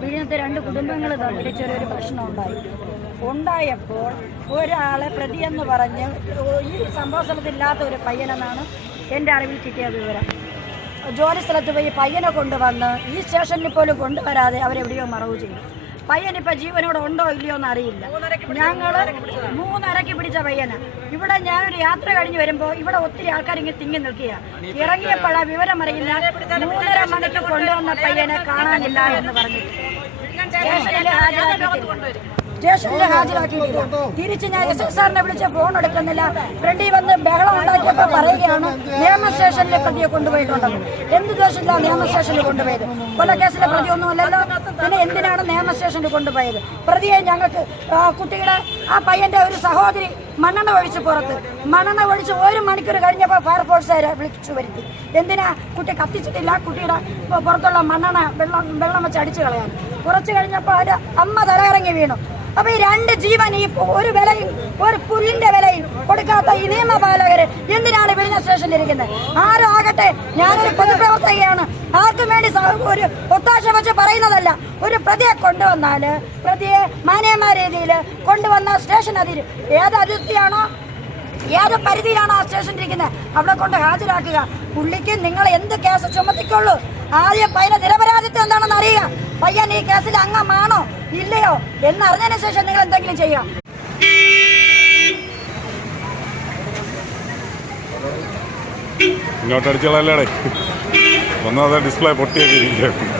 വിഴിഞ്ഞത്തെ രണ്ട് കുടുംബങ്ങൾ തമ്മിൽ ചെറിയൊരു പ്രശ്നം ഉണ്ടായി. ഉണ്ടായപ്പോൾ ഒരാളെ പ്രതിയെന്ന് പറഞ്ഞ് ഈ സംഭവ സ്ഥലത്തില്ലാത്ത ഒരു പയ്യനെന്നാണ് എന്റെ അറിവിൽ കിട്ടിയ വിവരം. ജോലി സ്ഥലത്ത് പോയി പയ്യനെ കൊണ്ടുവന്ന് ഈ സ്റ്റേഷനിൽ പോലും കൊണ്ടുവരാതെ അവരെവിടെയോ മറവ് ചെയ്തു. പയ്യൻ ഇപ്പൊ ജീവനോടെ ഉണ്ടോ ഇല്ലയോ എന്ന് അറിയില്ല ഞങ്ങൾ മൂന്നരക്ക് പിടിച്ച പയ്യന. ഇവിടെ ഞാനൊരു യാത്ര കഴിഞ്ഞ് വരുമ്പോ ഇവിടെ ഒത്തിരി ആൾക്കാർ ഇങ്ങനെ തിങ്ങി നിൽക്കുക ഇറങ്ങിയപ്പോഴാ വിവരം അറിയില്ല. മൂന്നര മണിക്ക് കൊണ്ടുവന്ന പയ്യനെ കാണാനില്ല എന്ന് പറഞ്ഞു. സ്റ്റേഷനിൽ ഹാജരാക്കി സ്റ്റേഷനിൽ ഹാജരാക്കിയിട്ടില്ല. തിരിച്ച് ഞാൻ എസ് എസ് ആറിനെ വിളിച്ച് ഫോൺ എടുക്കുന്നില്ല. ഫ്രണ്ടിൽ വന്ന് ബഹളം ഉണ്ടാക്കിയപ്പോൾ പറയുകയാണ് നിയമ സ്റ്റേഷനിലെ പ്രതിയെ കൊണ്ടുപോയിട്ടുണ്ടെന്ന്. എന്ത് ദേശത്തിലാണ് നിയമ സ്റ്റേഷനിൽ കൊണ്ടുപോയത്? കൊലക്കേസിലെ പ്രതിയൊന്നുമല്ലല്ലോ. പിന്നെ എന്തിനാണ് നിയമ സ്റ്റേഷനിൽ കൊണ്ടുപോയത്. പ്രതിയെ ഞങ്ങൾക്ക് കുട്ടിയുടെ ആ പയ്യന്റെ ഒരു സഹോദരി മണ്ണെണ്ണ ഒഴിച്ച് പുറത്ത്. മണ്ണെണ്ണ ഒഴിച്ച് ഒരു മണിക്കൂർ കഴിഞ്ഞപ്പോൾ ഫയർഫോഴ്സുകാരെ വിളിച്ചു വരുത്തി. എന്തിനാ കുട്ടി കത്തിച്ചിട്ടില്ല? കുട്ടിയുടെ പുറത്തുള്ള മണ്ണെണ്ണ വെള്ളം വെള്ളം വെച്ച് അടിച്ചു കളയാൻ. കുറച്ച് കഴിഞ്ഞപ്പോൾ അവർ അമ്മ തലകറങ്ങി വീണു. അപ്പോൾ ഈ രണ്ട് ജീവൻ ഈ ഒരു വിലയും ഒരു പുല്ലിന്റെ വിലയും കൊടുക്കാത്ത ഈ നിയമപാലകര് എന്തിനാണ് വിഴിഞ്ഞ സ്റ്റേഷനിൽ ഇരിക്കുന്നത്? ആരും ആകട്ടെ ഞാനൊരു പൊതുപ്രവർത്തകയാണ്. ആർക്കും വേണ്ടി ഒരു ഒത്താശ വെച്ച് ഒരു പ്രതിയെ കൊണ്ടുവന്നാൽ പ്രതിയെ മാന്യമായ രീതിയിൽ കൊണ്ടുവന്ന സ്റ്റേഷൻ അതിര് ഏത് അതിർത്തിയാണോ ഏത് പരിധിയിലാണ് ആ സ്റ്റേഷൻ ഇരിക്കുന്നത് അവിടെ കൊണ്ട് ഹാജരാക്കുക. പുള്ളിക്ക് നിങ്ങൾ എന്ത് കേസ് ചുമത്തിക്കൊള്ളൂ? ആദ്യം പയ്യനെ നിരപരാധിത്വം എന്താണെന്ന് അറിയുക. പയ്യൻ ഈ കേസിൽ അംഗമാണോ ഇല്ലയോ എന്ന് എന്നറിഞ്ഞതിന് ശേഷം നിങ്ങൾ എന്തെങ്കിലും ചെയ്യുക. ഇങ്ങോട്ട് അടിച്ചോളല്ലേ ഒന്നാമത് ഡിസ്പ്ലേ പൊട്ടിയൊക്കെ ഇരിക്കുകയാണ്.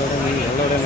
എവിടെ നീങ്ങി എവിടെ